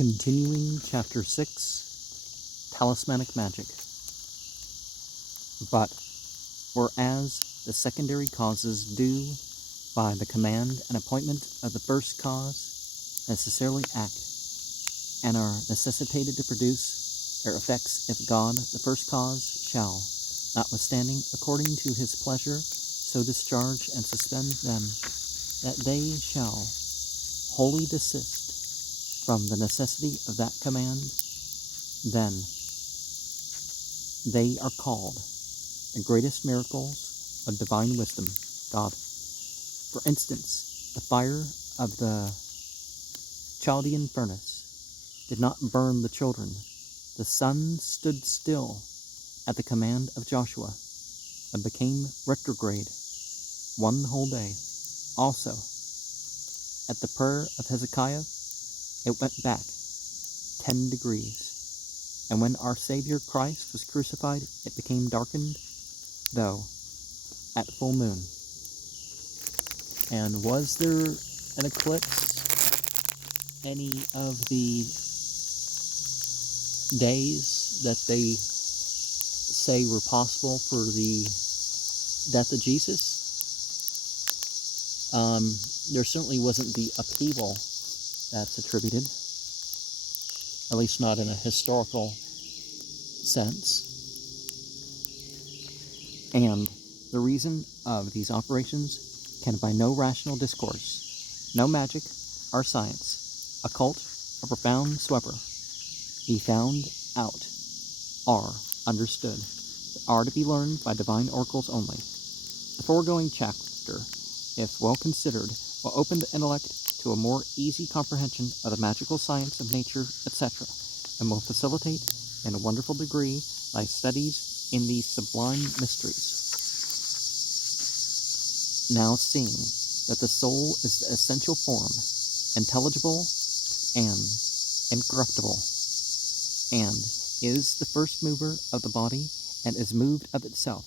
Continuing Chapter 6, Talismanic Magic. But, whereas the secondary causes do, by the command and appointment of the first cause, necessarily act, and are necessitated to produce their effects if God, the first cause, shall, notwithstanding, according to his pleasure, so discharge and suspend them, that they shall wholly desist from the necessity of that command, then they are called the greatest miracles of divine wisdom, God. For instance, the fire of the Chaldean furnace did not burn the children. The sun stood still at the command of Joshua and became retrograde 1 whole day. Also, at the prayer of Hezekiah, it went back 10 degrees. And when our Savior Christ was crucified, it became darkened, though at full moon. And was there an eclipse any of the days that they say were possible for the death of Jesus? There certainly wasn't the upheaval that's attributed, at least not in a historical sense. And the reason of these operations can by no rational discourse, no magic or science, occult or profound soever, be found out, are understood, but are to be learned by divine oracles only. The foregoing chapter, if well considered, will open the intellect to a more easy comprehension of the magical science of nature, etc., and will facilitate, in a wonderful degree, thy studies in these sublime mysteries. Now seeing that the soul is the essential form, intelligible and incorruptible, and is the first mover of the body, and is moved of itself,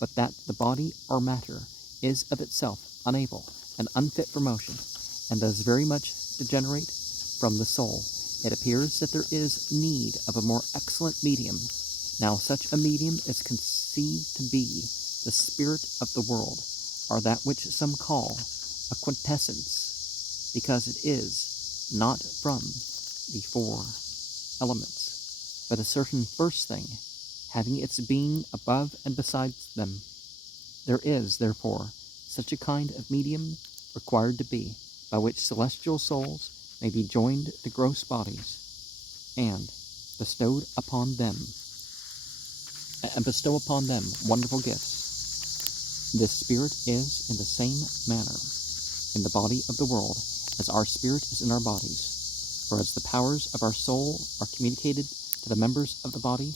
but that the body or matter is of itself unable and unfit for motion, and does very much degenerate from the soul, it appears that there is need of a more excellent medium. Now such a medium is conceived to be the spirit of the world, or that which some call a quintessence, because it is not from the 4 elements, but a certain first thing, having its being above and besides them. There is, therefore, such a kind of medium required to be, by which celestial souls may be joined to gross bodies, and bestow upon them wonderful gifts. This spirit is in the same manner in the body of the world as our spirit is in our bodies. For as the powers of our soul are communicated to the members of the body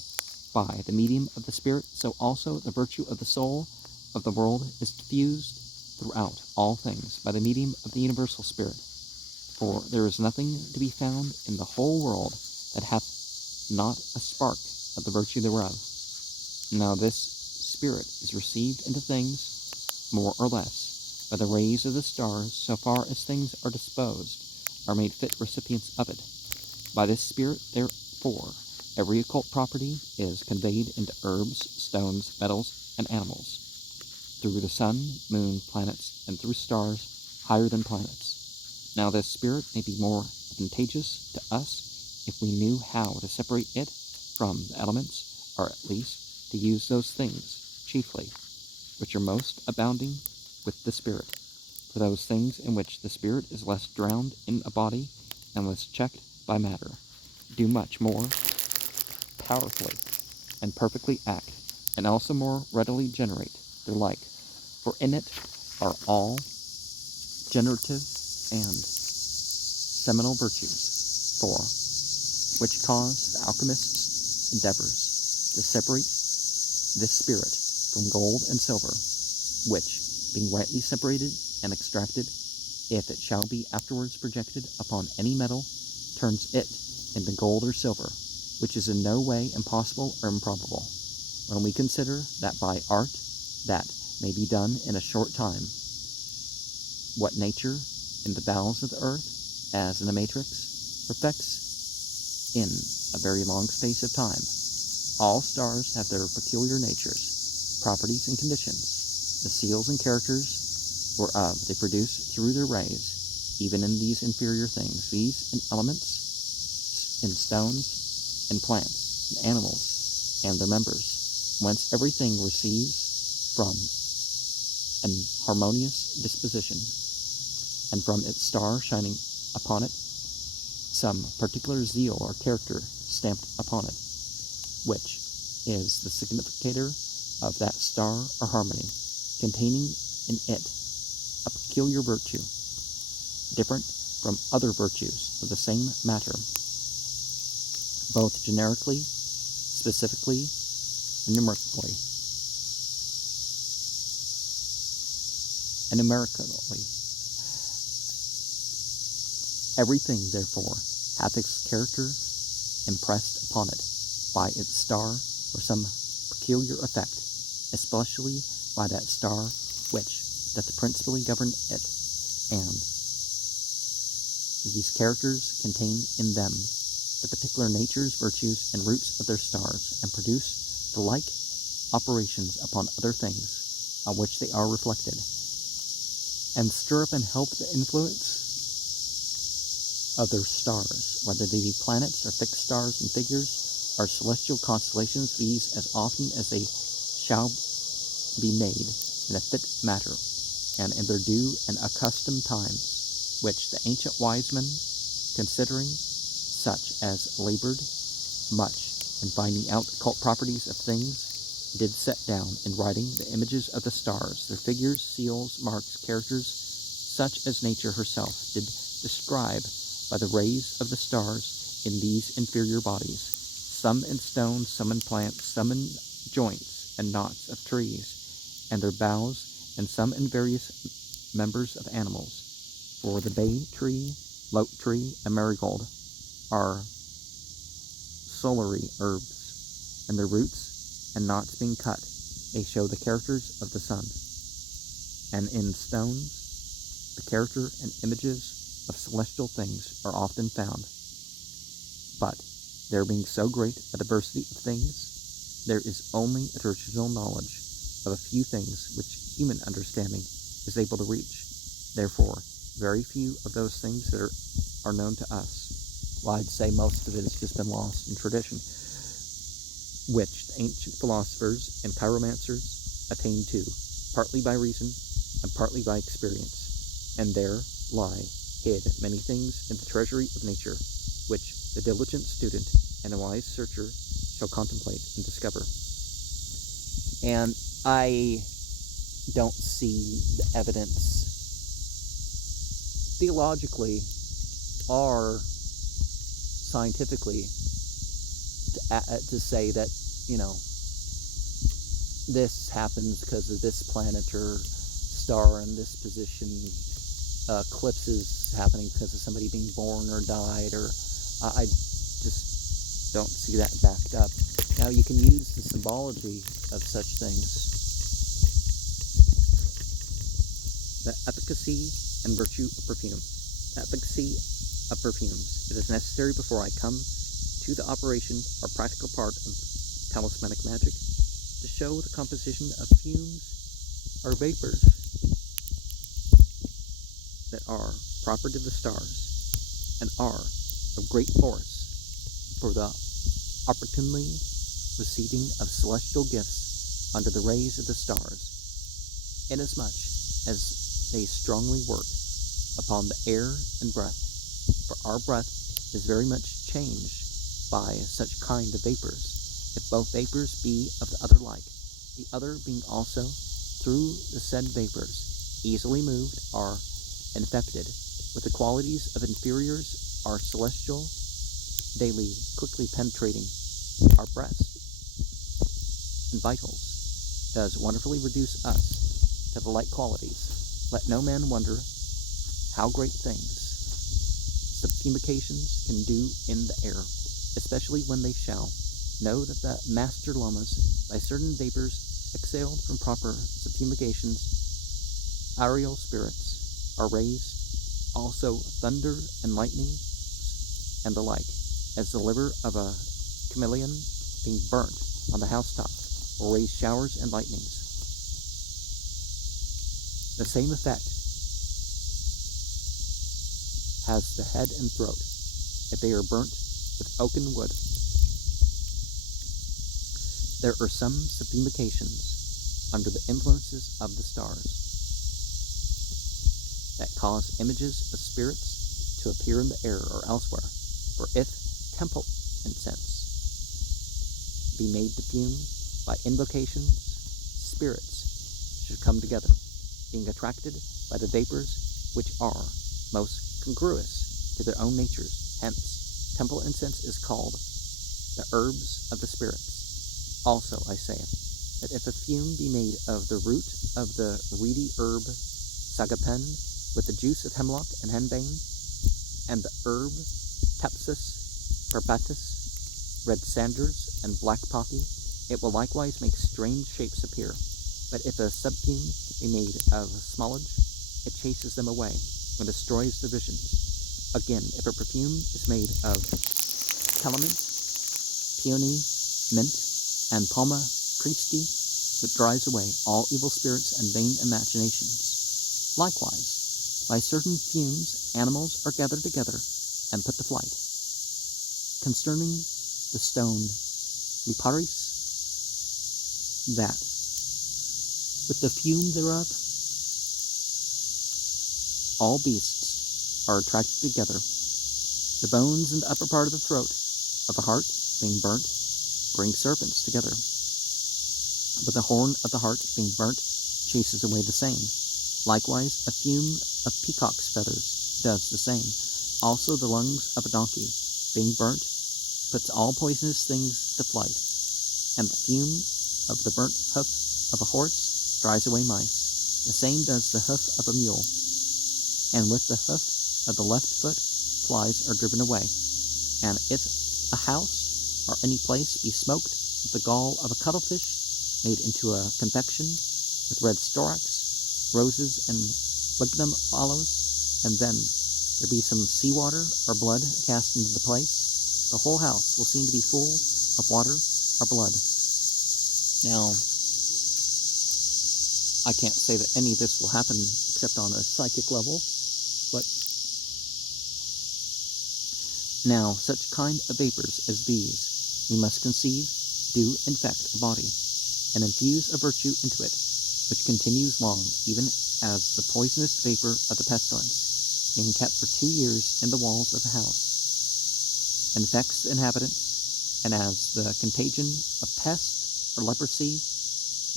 by the medium of the spirit, so also the virtue of the soul of the world is diffused throughout all things by the medium of the universal spirit. For there is nothing to be found in the whole world that hath not a spark of the virtue thereof. Now this spirit is received into things, more or less, by the rays of the stars, so far as things are disposed, are made fit recipients of it. By this spirit, therefore, every occult property is conveyed into herbs, stones, metals, and animals, through the sun, moon, planets, and through stars higher than planets. Now this spirit may be more advantageous to us if we knew how to separate it from the elements, or at least to use those things chiefly which are most abounding with the spirit. For those things in which the spirit is less drowned in a body and less checked by matter do much more powerfully and perfectly act, and also more readily generate their like. For in it are all generative and seminal virtues, for which cause the alchemist's endeavors to separate this spirit from gold and silver, which, being rightly separated and extracted, if it shall be afterwards projected upon any metal, turns it into gold or silver, which is in no way impossible or improbable, when we consider that by art that may be done in a short time, what nature in the bowels of the earth, as in a matrix, perfects in a very long space of time. All stars have their peculiar natures, properties, and conditions. The seals and characters whereof they produce through their rays, even in these inferior things, these in elements, in stones, in plants, in animals, and their members, whence everything receives from an harmonious disposition, and from its star shining upon it some particular zeal or character stamped upon it, which is the significator of that star or harmony, containing in it a peculiar virtue, different from other virtues of the same matter, both generically, specifically, and numerically. Everything, therefore, hath its character impressed upon it by its star or some peculiar effect, especially by that star which doth principally govern it, and these characters contain in them the particular natures, virtues, and roots of their stars, and produce the like operations upon other things on which they are reflected, and stir up and help the influence of their stars, whether they be planets or fixed stars and figures, or celestial constellations, these as often as they shall be made in a fit matter, and in their due and accustomed times, which the ancient wise men, considering such as labored much in finding out the occult properties of things, did set down in writing the images of the stars, their figures, seals, marks, characters, such as nature herself did describe by the rays of the stars in these inferior bodies, some in stone, some in plants, some in joints and knots of trees, and their boughs, and some in various members of animals. For the bay tree, lote tree, and marigold are solary herbs, and their roots and knots being cut, they show the characters of the sun. And in stones, the character and images of celestial things are often found. But there being so great a diversity of things, there is only a traditional knowledge of a few things which human understanding is able to reach. Therefore, very few of those things that are known to us, well, I'd say most of it has just been lost in tradition, which the ancient philosophers and pyromancers attained to, partly by reason and partly by experience, and there lie hid many things in the treasury of nature, which the diligent student and a wise searcher shall contemplate and discover. And I don't see the evidence theologically or scientifically to say that, this happens because of this planet or star in this position, eclipses happening because of somebody being born or died, or I just don't see that backed up. Now, you can use the symbology of such things, the efficacy and virtue of perfume. The efficacy of perfumes. It is necessary before I come to the operation or practical part of talismanic magic to show the composition of fumes or vapors that are proper to the stars and are of great force for the opportunely receiving of celestial gifts under the rays of the stars, inasmuch as they strongly work upon the air and breath, for our breath is very much changed by such kind of vapors, if both vapors be of the other like, the other being also through the said vapors easily moved or infected with the qualities of inferiors are celestial, daily quickly penetrating our breasts and vitals, does wonderfully reduce us to the like qualities. Let no man wonder how great things subfumications can do in the air, especially when they shall know that the master lomas, by certain vapors exhaled from proper subfumigations, aerial spirits are raised, also thunder and lightning and the like, as the liver of a chameleon being burnt on the housetop will raise showers and lightnings. The same effect has the head and throat if they are burnt with oaken wood. There are some sublimations under the influences of the stars that cause images of spirits to appear in the air or elsewhere. For if temple incense be made to fume by invocations, spirits should come together, being attracted by the vapors which are most congruous to their own natures. Hence, temple incense is called the herbs of the spirits. Also, I say that if a fume be made of the root of the reedy herb sagapen, with the juice of hemlock and henbane, and the herb Tepsis, Perbatus, red sanders, and black poppy, it will likewise make strange shapes appear. But if a subfume be made of smallage, it chases them away and destroys the visions. Again, if a perfume is made of calamint, peony, mint, and palma Christi, it drives away all evil spirits and vain imaginations. Likewise, by certain fumes, animals are gathered together and put to flight. Concerning the stone Liparis, that with the fume thereof, all beasts are attracted together. The bones in the upper part of the throat of the heart, being burnt, bring serpents together. But the horn of the heart, being burnt, chases away the same. Likewise, a fume of peacock's feathers does the same. Also the lungs of a donkey, being burnt, puts all poisonous things to flight. And the fume of the burnt hoof of a horse drives away mice. The same does the hoof of a mule. And with the hoof of the left foot, flies are driven away. And if a house or any place be smoked with the gall of a cuttlefish, made into a confection with red storax, roses and lignum aloes, and then there be some seawater or blood cast into the place, the whole house will seem to be full of water or blood. Now, I can't say that any of this will happen except on a psychic level, but now such kind of vapors as these we must conceive do infect a body, and infuse a virtue into it, which continues long, even as the poisonous vapor of the pestilence, being kept for 2 years in the walls of a house, infects the inhabitants, and as the contagion of pest or leprosy,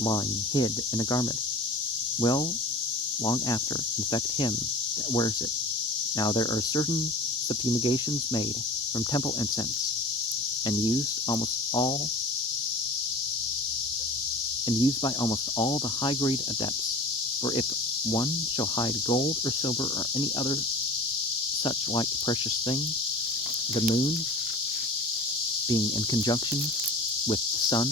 lying hid in a garment, will, long after, infect him that wears it. Now there are certain subfumigations made from temple incense, and used by almost all the high-grade adepts. For if one shall hide gold or silver or any other such like precious thing, the moon being in conjunction with the sun,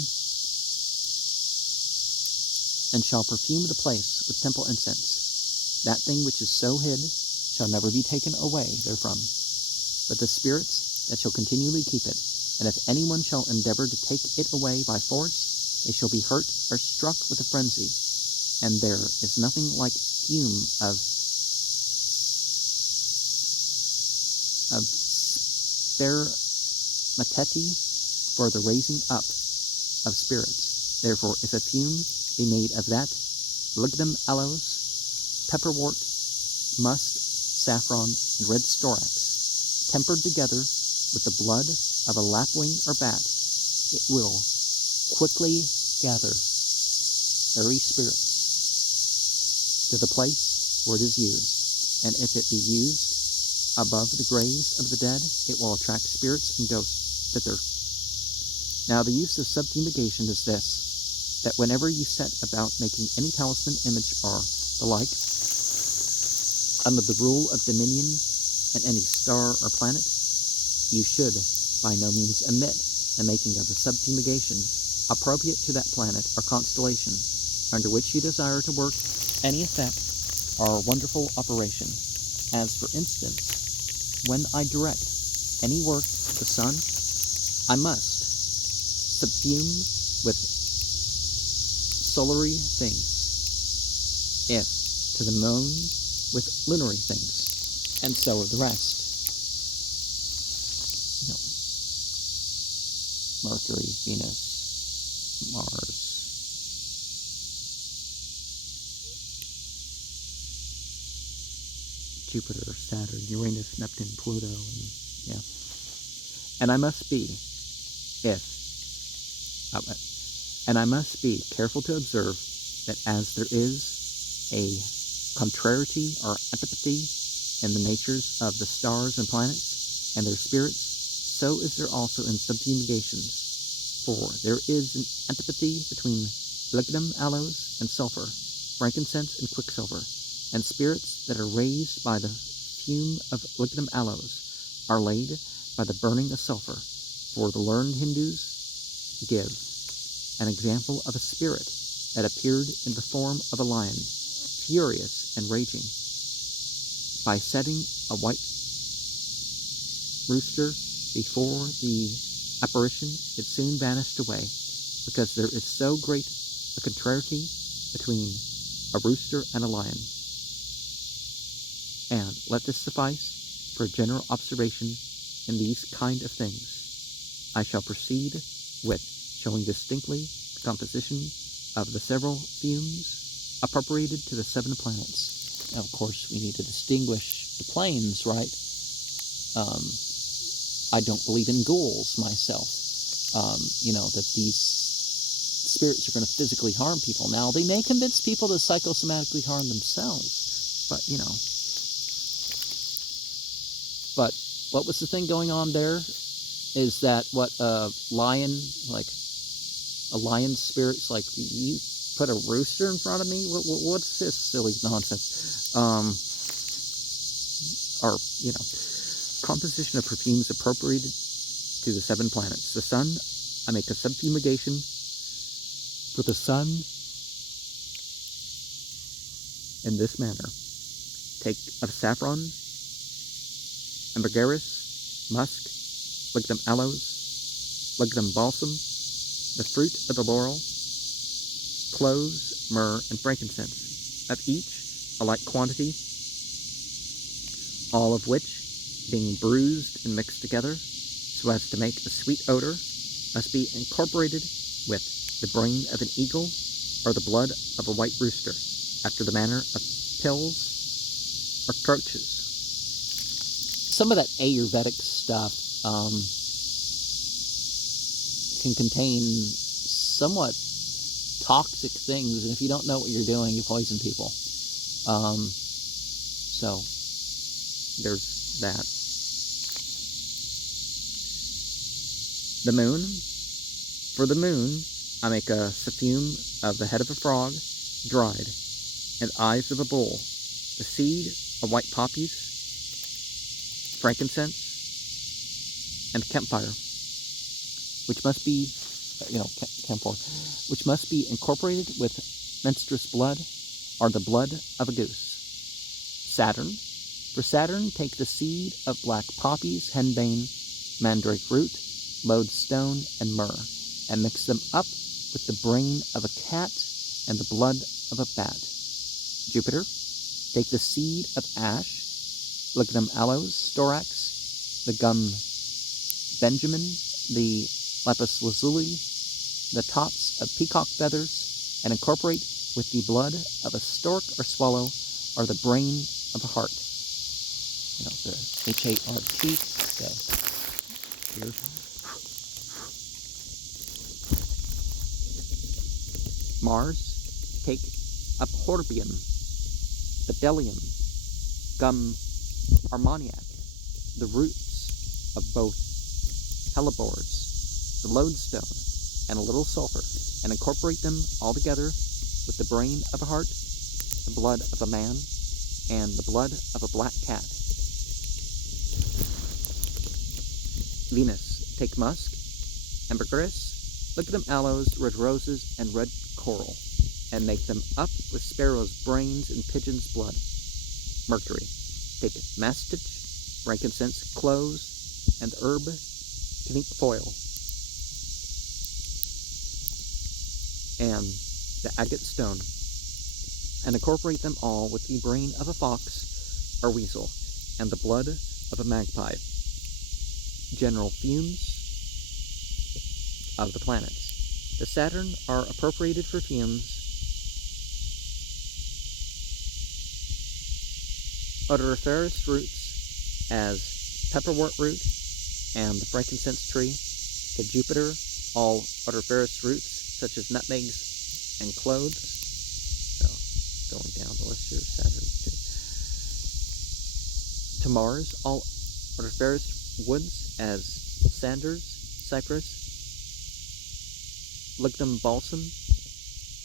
and shall perfume the place with temple incense, that thing which is so hid shall never be taken away therefrom, but the spirits that shall continually keep it. And if anyone shall endeavor to take it away by force, they shall be hurt or struck with a frenzy. And there is nothing like fume of spermateti for the raising up of spirits. Therefore, if a fume be made of that, lignum aloes, pepperwort, musk, saffron, and red storax, tempered together with the blood of a lapwing or bat, it will quickly gather airy spirits to the place where it is used, and if it be used above the graves of the dead, it will attract spirits and ghosts thither. Now the use of subfumigation is this, that whenever you set about making any talisman, image, or the like, under the rule of dominion and any star or planet, you should by no means omit the making of a subfumigation appropriate to that planet or constellation under which you desire to work any effect or wonderful operation. As for instance, when I direct any work of the sun, I must subfume with solary things, if to the moon with lunary things, and so are the rest. Mercury, Venus, Mars, Jupiter, Saturn, Uranus, Neptune, Pluto, and I must be, careful to observe that as there is a contrariety or antipathy in the natures of the stars and planets and their spirits, so is there also in subfumigations. For there is an antipathy between lignum, aloes, and sulfur, frankincense, and quicksilver, and spirits that are raised by the fume of lignum aloes are laid by the burning of sulfur. For the learned Hindus give an example of a spirit that appeared in the form of a lion, furious and raging. By setting a white rooster before the apparition, it soon vanished away, because there is so great a contrariety between a rooster and a lion. And let this suffice for a general observation in these kind of things. I shall proceed with showing distinctly the composition of the several fumes appropriated to the 7 planets. Now, of course, we need to distinguish the planes, right? I don't believe in ghouls myself. That these spirits are going to physically harm people. Now, they may convince people to psychosomatically harm themselves, but, But what was the thing going on there? Is that what a lion spirit's like, you put a rooster in front of me? What's this silly nonsense? Composition of perfumes appropriated to the 7 planets. The sun, I make a subfumigation for the sun in this manner. Take of saffron, ambergris, musk, lignum aloes, lignum balsam, the fruit of the laurel, cloves, myrrh, and frankincense, of each a like quantity, all of which, being bruised and mixed together, so as to make a sweet odor, must be incorporated with the brain of an eagle or the blood of a white rooster, after the manner of pills or crotches. Some of that Ayurvedic stuff can contain somewhat toxic things, and if you don't know what you're doing, you poison people. So there's that. The moon. For the moon, I make a perfume of the head of a frog, dried, and eyes of a bull, the seed of white poppies, frankincense, and camphor, which must be, which must be incorporated with menstruous blood, or the blood of a goose. Saturn. For Saturn, take the seed of black poppies, henbane, mandrake root, lodestone, and myrrh, and mix them up with the brain of a cat and the blood of a bat. Jupiter, take the seed of ash, lignum aloes, storax, the gum benjamin, the lapis lazuli, the tops of peacock feathers, and incorporate with the blood of a stork or swallow, or the brain of a hart. The H-A-R-T. Okay. Here. Mars, take up horbium, bdellium, gum armagnac, the roots of both hellebores, the lodestone, and a little sulfur, and incorporate them all together with the brain of a hart, the blood of a man, and the blood of a black cat. Venus, take musk, ambergris, lignum aloes, red roses, and red coral, and make them up with sparrows' brains and pigeons' blood. Mercury, take mastich, frankincense, cloves, and herb pink foil, and the agate stone, and incorporate them all with the brain of a fox or weasel, and the blood of a magpie. General fumes of the planets. The Saturn are appropriated for fumes. Odoriferous roots as pepperwort root and the frankincense tree. The Jupiter, all odoriferous roots such as nutmegs and cloves. So, going down the list here, Saturn too. To Mars, all odoriferous woods as sanders, cypress, lignum balsam,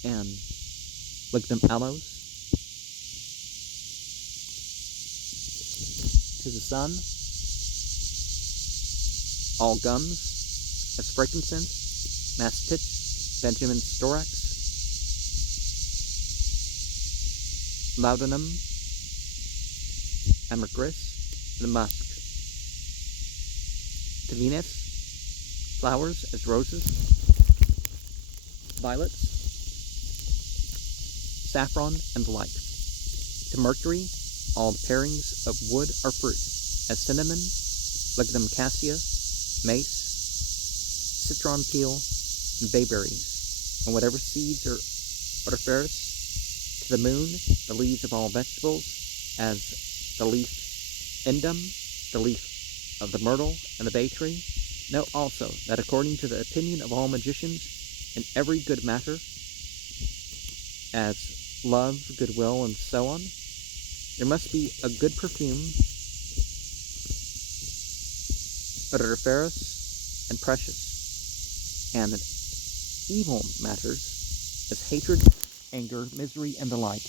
and lignum aloes. To the Sun, all gums as frankincense, mastich, Benjamin storax, laudanum, ambergris, and musk. To Venus, flowers as roses, violets, saffron, and the like. To Mercury, all the pairings of wood or fruit, as cinnamon, lignum cassia, mace, citron peel, and bayberries, and whatever seeds are odoriferous. To the Moon, the leaves of all vegetables, as the leaf indum, the leaf of the myrtle, and the bay tree. Note also that according to the opinion of all magicians, in every good matter, as love, goodwill, and so on, there must be a good perfume, odoriferous and precious, and in evil matters, as hatred, anger, misery, and the like,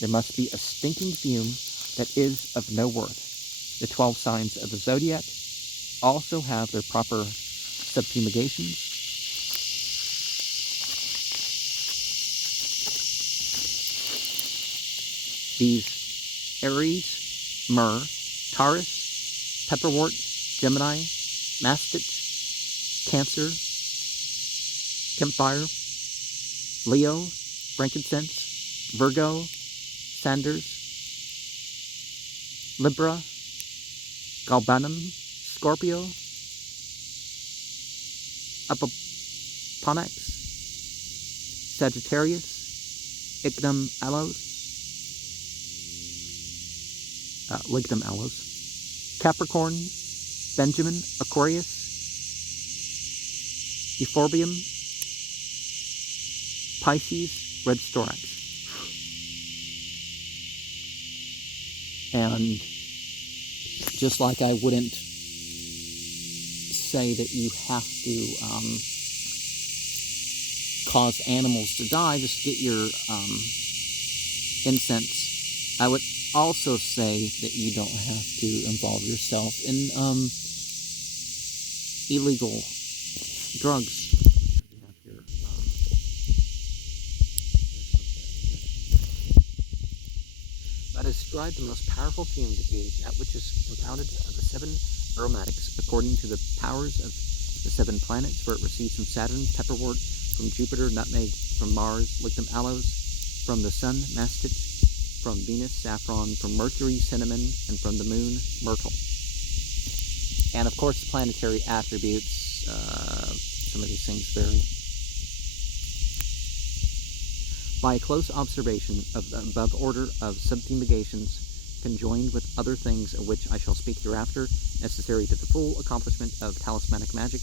there must be a stinking fume that is of no worth. The 12 signs of the zodiac also have their proper subfumigations. These: Aries, Myrrh, Taurus, Pepperwort, Gemini, Mastich, Cancer, Campfire, Leo, Frankincense, Virgo, Sanders, Libra, Galbanum, Scorpio, Apoponax, Sagittarius, Ignum Aloes, Lignum Aloes, Capricorn, Benjamin, Aquarius, Euphorbium, Pisces, Red Storax. And just like I wouldn't say that you have to cause animals to die just to get your incense, I would also say that you don't have to involve yourself in illegal drugs. I describe the most powerful fume to be that which is compounded of the 7 aromatics according to the powers of the 7 planets, for it receives from Saturn pepperwort, from Jupiter nutmeg, from Mars lignum aloes, from the Sun mastich, from Venus saffron, from Mercury cinnamon, and from the Moon myrtle. And of course planetary attributes, some of these things vary. By a close observation of the above order of subfumigations, conjoined with other things of which I shall speak hereafter, necessary to the full accomplishment of talismanic magic,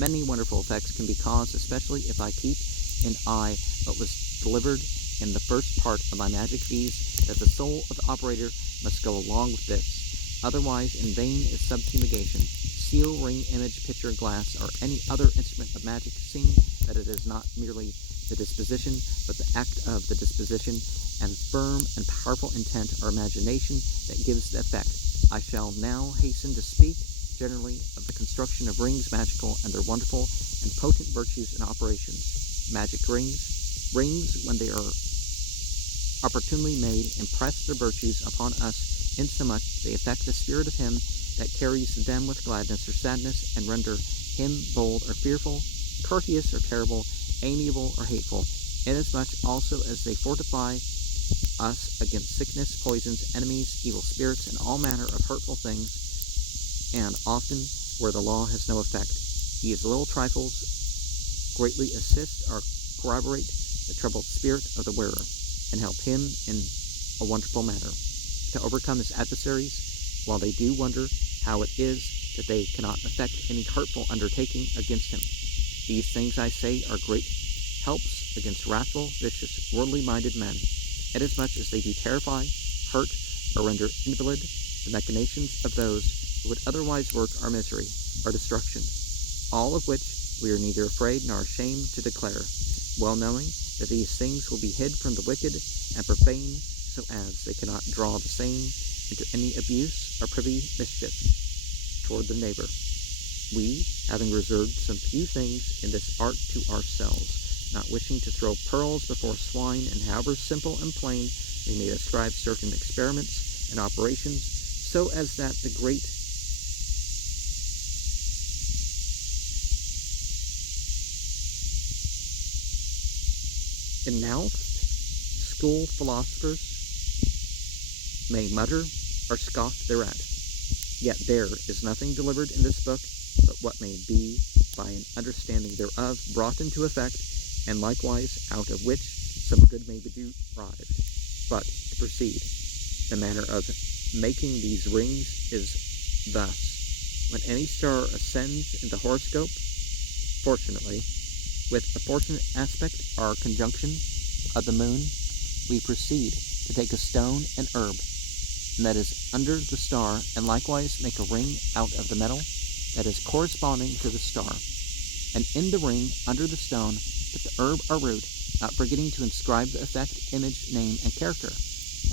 many wonderful effects can be caused, especially if I keep in eye what was delivered in the first part of my magic, viz., that the soul of the operator must go along with this. Otherwise, in vain is subfumigation, seal, ring, image, picture, glass, or any other instrument of magic, seeing that it is not merely the disposition, but the act of the disposition, and firm and powerful intent or imagination that gives the effect. I shall now hasten to speak generally of the construction of rings magical and their wonderful and potent virtues and operations. Magic rings. Rings, when they are opportunely made, impress their virtues upon us, insomuch they affect the spirit of him that carries them with gladness or sadness, and render him bold or fearful, courteous or terrible, amiable or hateful, inasmuch also as they fortify us against sickness, poisons, enemies, evil spirits, and all manner of hurtful things, and often where the law has no effect. These little trifles greatly assist or corroborate the troubled spirit of the wearer, and help him in a wonderful manner to overcome his adversaries, while they do wonder how it is that they cannot effect any hurtful undertaking against him. These things, I say, are great helps against wrathful, vicious, worldly-minded men, inasmuch as they do terrify, hurt, or render invalid the machinations of those who would otherwise work our misery, our destruction, all of which we are neither afraid nor ashamed to declare, well knowing that these things will be hid from the wicked and profane, so as they cannot draw the same into any abuse or privy mischief toward the neighbor. We, having reserved some few things in this art to ourselves, not wishing to throw pearls before swine, and however simple and plain we may describe certain experiments and operations, so as that the great announced school philosophers may mutter or scoff thereat. Yet there is nothing delivered in this book but what may be, by an understanding thereof, brought into effect, and likewise out of which some good may be derived. But to proceed, the manner of making these rings is thus: when any star ascends in the horoscope, fortunately, with a fortunate aspect or conjunction of the moon, we proceed to take a stone and herb, and that is under the star, and likewise make a ring out of the metal that is corresponding to the star, and in the ring under the stone put the herb or root, not forgetting to inscribe the effect, image, name, and character,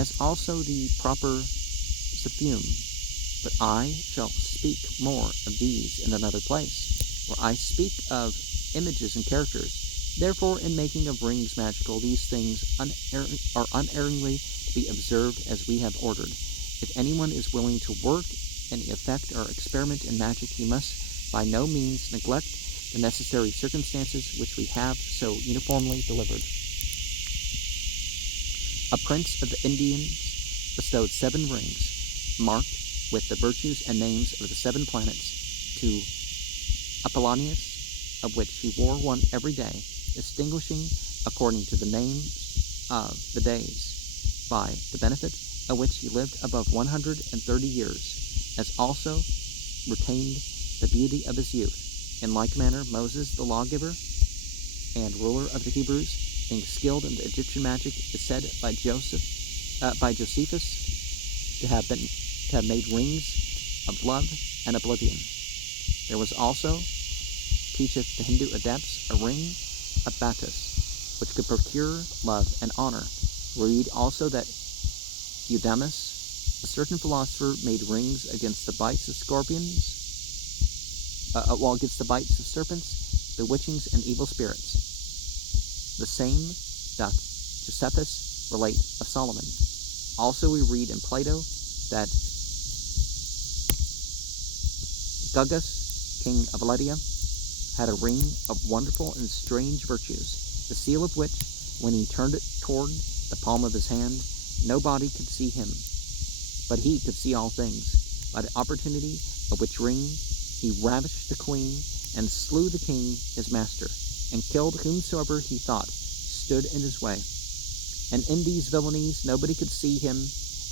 as also the proper suffume. But I shall speak more of these in another place, where I speak of images and characters. Therefore, in making of rings magical, these things are unerringly to be observed as we have ordered. If anyone is willing to work any effect or experiment in magic, he must by no means neglect the necessary circumstances which we have so uniformly delivered. A prince of the Indians bestowed 7 rings, marked with the virtues and names of the 7 planets, to Apollonius, of which he wore one every day, distinguishing according to the names of the days, by the benefit of which he lived above 130 years, as also retained the beauty of his youth. In like manner, Moses, the lawgiver and ruler of the Hebrews, being skilled in the Egyptian magic, is said by Josephus to have made rings of love and oblivion. There was also, teacheth the Hindu adepts, a ring of Bacchus, which could procure love and honor. We read also that Eudamus, a certain philosopher, made rings against the bites of scorpions, against the bites of serpents, bewitchings, and evil spirits. The same doth Josephus relate of Solomon. Also we read in Plato that Gugus, king of Lydia, had a ring of wonderful and strange virtues, the seal of which, when he turned it toward the palm of his hand, nobody could see him, but he could see all things. By the opportunity of which ring he ravished the queen, and slew the king his master, and killed whomsoever he thought stood in his way. And in these villainies nobody could see him,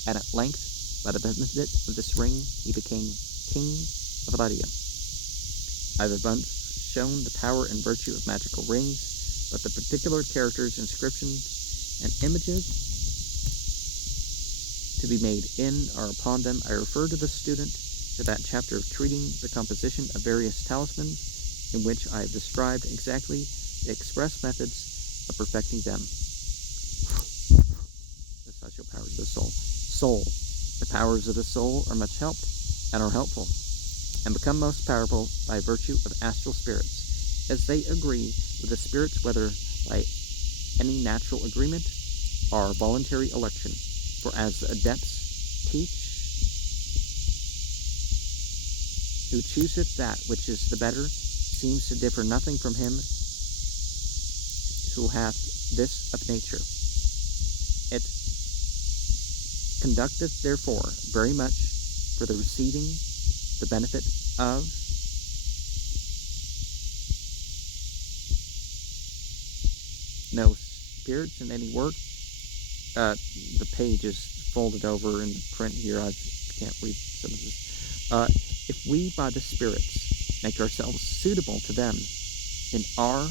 and at length, by the benefit of this ring, he became king of Lydia. I have above shown the power and virtue of magical rings, but the particular characters, inscriptions, and images to be made in or upon them, I refer to the student to that chapter treating the composition of various talismans, in which I have described exactly the express methods of perfecting them. The social powers of the soul. Soul. The powers of the soul are much help, and are helpful, and become most powerful by virtue of astral spirits, as they agree with the spirits, whether by any natural agreement or voluntary election. For as the adepts teach who chooseth that which is the better seems to differ nothing from him who hath this of nature. It conducteth therefore very much for the receiving the benefit of no spirits in any work. The page is folded over in the print here. I can't read some of this. If we by the spirits make ourselves suitable to them in our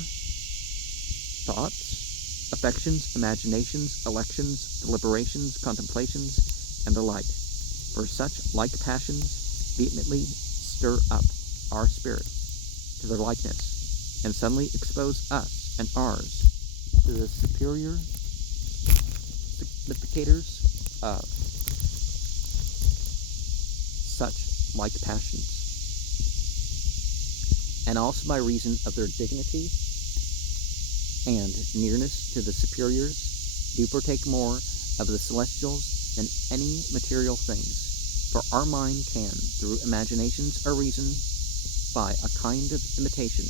thoughts, affections, imaginations, elections, deliberations, contemplations, and the like, for such like passions vehemently stir up our spirit to their likeness, and suddenly expose us and ours to the superior significators of such like passions, and also by reason of their dignity and nearness to the superiors, do partake more of the celestials than any material things. For our mind can, through imaginations or reason, by a kind of imitation,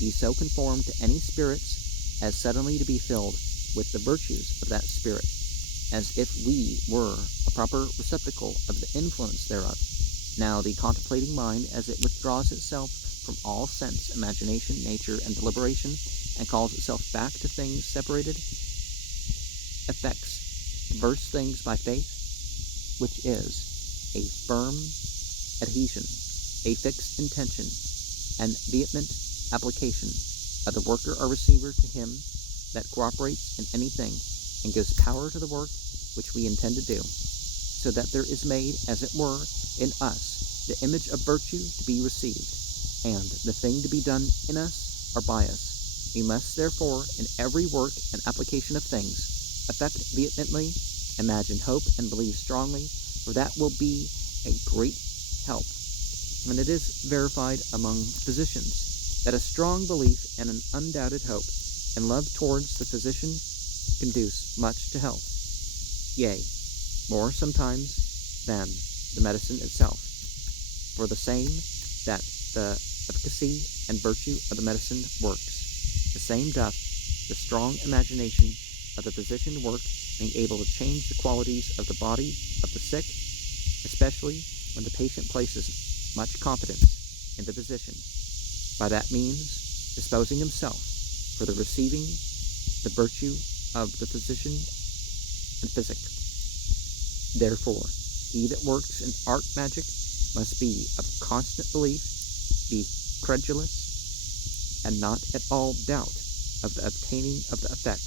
be so conformed to any spirits as suddenly to be filled with the virtues of that spirit, as if we were a proper receptacle of the influence thereof. Now the contemplating mind, as it withdraws itself from all sense, imagination, nature, and deliberation, and calls itself back to things separated, affects diverse things by faith, which is a firm adhesion, a fixed intention, and vehement application of the worker or receiver to him that cooperates in anything, and gives power to the work which we intend to do, so that there is made, as it were, in us the image of virtue to be received, and the thing to be done in us or by us. We must therefore, in every work and application of things, affect vehemently, imagine hope, and believe strongly, for that will be a great help. And it is verified among physicians that a strong belief and an undoubted hope and love towards the physician conduce much to health, yea, more sometimes than the medicine itself. For the same that the efficacy and virtue of the medicine works, the same doth the strong imagination of the physician work, being able to change the qualities of the body of the sick, especially when the patient places much confidence in the physician, by that means disposing himself for the receiving the virtue of the physician and physic. Therefore, he that works in art magic must be of constant belief, be credulous, and not at all doubt of the obtaining of the effect.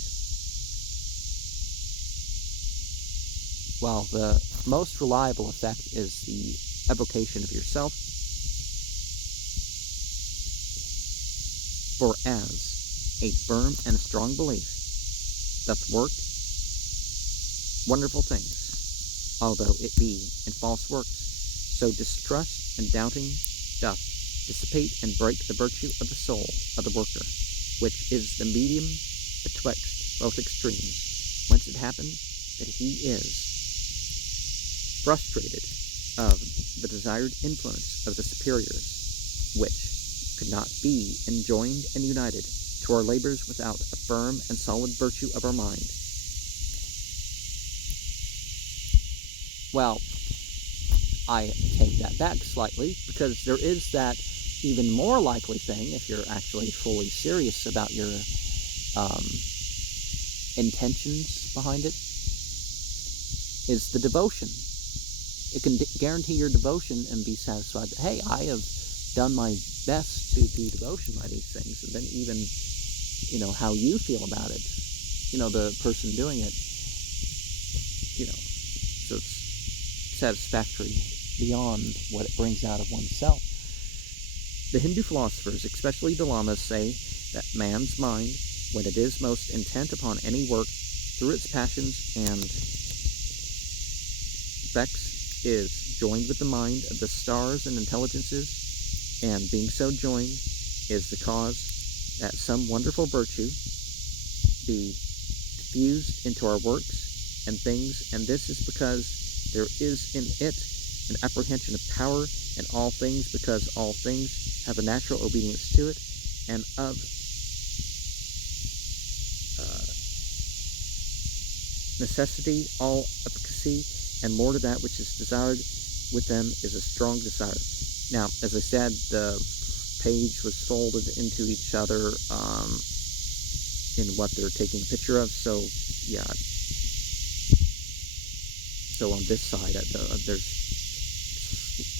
While the most reliable effect is the evocation of yourself, for as a firm and strong belief doth work wonderful things, although it be in false works, so distrust and doubting doth dissipate and break the virtue of the soul of the worker, which is the medium betwixt both extremes, whence it happens that he is frustrated of the desired influence of the superiors, which could not be enjoined and united to our labors without a firm and solid virtue of our mind. Well, I take that back slightly, because there is that even more likely thing, if you're actually fully serious about your intentions behind it, is the devotion. It can guarantee your devotion and be satisfied that, hey, I have done my best to do devotion by these things. And then even, how you feel about it, the person doing it, so it's satisfactory beyond what it brings out of oneself. The Hindu philosophers, especially the Lamas, say that man's mind, when it is most intent upon any work, through its passions and effects, is joined with the mind of the stars and intelligences, and being so joined is the cause that some wonderful virtue be diffused into our works and things, and this is because there is in it an apprehension of power in all things, because all things have a natural obedience to it, and of necessity all efficacy, and more to that which is desired with them is a strong desire. Now, as I said, the page was folded into each other in what they're taking a picture of, so yeah. So on this side, there's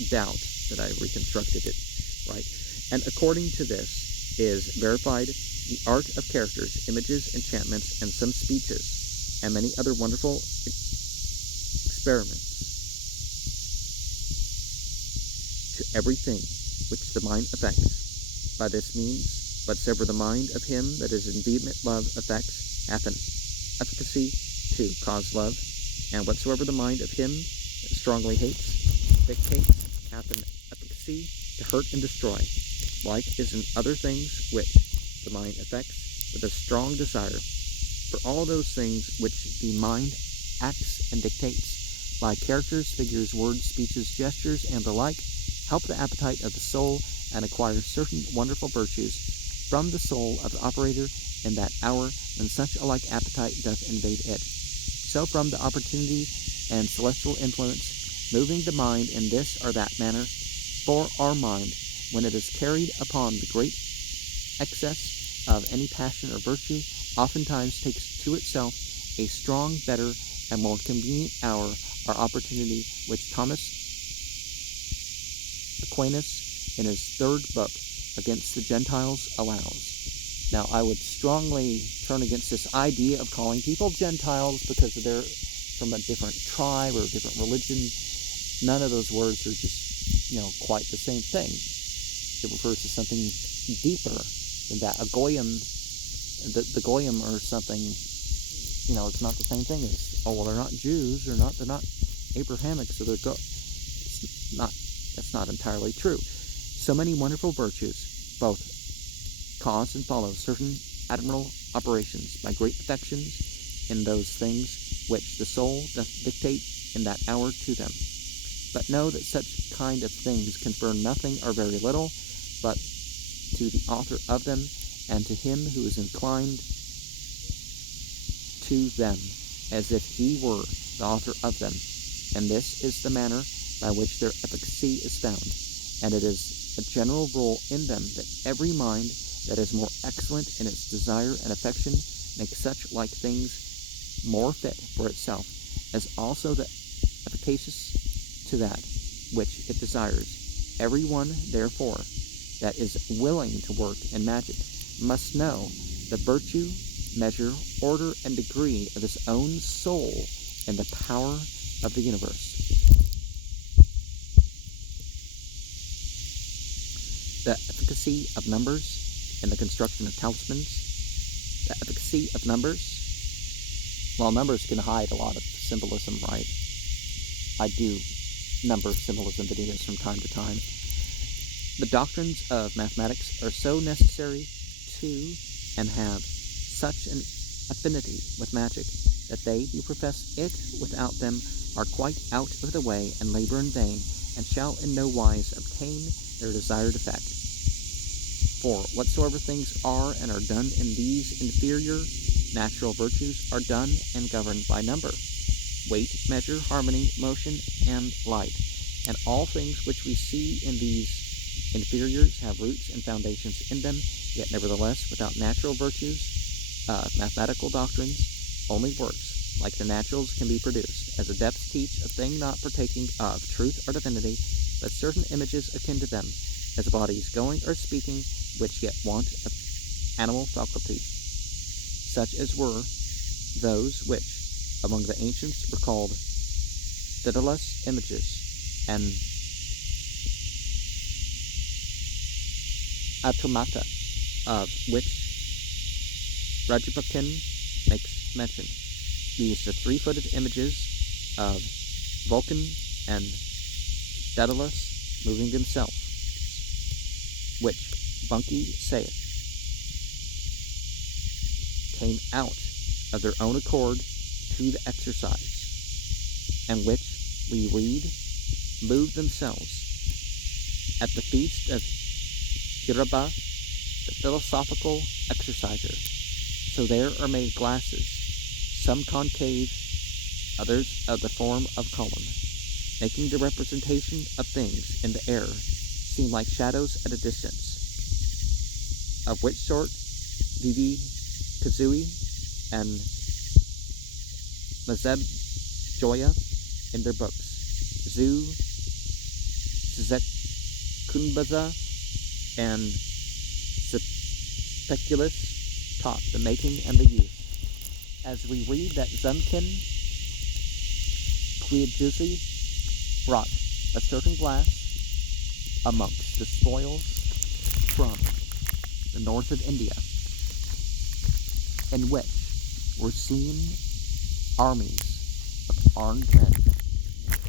doubt that I reconstructed it right. And according to this is verified the art of characters, images, enchantments, and some speeches, and many other wonderful experiments to everything which the mind affects. By this means, whatsoever the mind of him that is in vehement love affects, hath an efficacy to cause love, and whatsoever the mind of him that strongly hates dictates, hath an efficacy to hurt and destroy. Like is in other things which the mind affects with a strong desire. For all those things which the mind acts and dictates, by characters, figures, words, speeches, gestures, and the like, help the appetite of the soul, and acquire certain wonderful virtues from the soul of the operator in that hour when such a like appetite doth invade it. So from the opportunity and celestial influence, moving the mind in this or that manner, for our mind, when it is carried upon the great excess of any passion or virtue, oftentimes takes to itself a strong, better, and more convenient hour or opportunity, which Thomas Aquinas in his third book against the Gentiles allows. Now, I would strongly turn against this idea of calling people Gentiles because they're from a different tribe or a different religion. None of those words are just, quite the same thing. It refers to something deeper than that. A goyim, the goyim are something, it's not the same thing as, they're not Jews, they're not Abrahamic, so they're that's not entirely true. So many wonderful virtues, both cause and follow certain admirable operations by great perfections in those things which the soul doth dictate in that hour to them. But know that such kind of things confer nothing or very little, but to the author of them, and to him who is inclined to them, as if he were the author of them. And this is the manner by which their efficacy is found. And it is a general rule in them that every mind that is more excellent in its desire and affection makes such like things more fit for itself, as also the efficacious to that which it desires. Every one, therefore, that is willing to work in magic must know the virtue, measure, order, and degree of his own soul in the power of the universe. The efficacy of numbers in the construction of talismans. The efficacy of numbers. Well, numbers can hide a lot of symbolism, right? I do number symbolism videos from time to time. The doctrines of mathematics are so necessary to and have such an affinity with magic that they who profess it without them are quite out of the way and labor in vain, and shall in no wise obtain their desired effect. For whatsoever things are and are done in these inferior natural virtues are done and governed by number, weight, measure, harmony, motion, and light. And all things which we see in these inferiors have roots and foundations in them, yet nevertheless, without natural virtues, mathematical doctrines only works, like the naturals, can be produced, as the depths teach a thing not partaking of truth or divinity, but certain images akin to them, as bodies going or speaking, which yet want of animal faculties, such as were those which among the ancients were called Daedalus images, and automata, of which Rajapakhin makes mention. These are three-footed images of Vulcan and Daedalus moving themselves, which Bunky saith came out of their own accord to the exercise, and which we read move themselves at the feast of Hiraba, the philosophical exerciser. So there are made glasses, some concave, others of the form of column, making the representation of things in the air seem like shadows at a distance. Of which sort Vivi Kazui and Mazeb Joya in their books, Zu Zekunbaza and Speculus taught the making and the use. As we read that Zumkin Quiajuzi brought a certain glass amongst the spoils from the north of India, in which were seen armies of armed men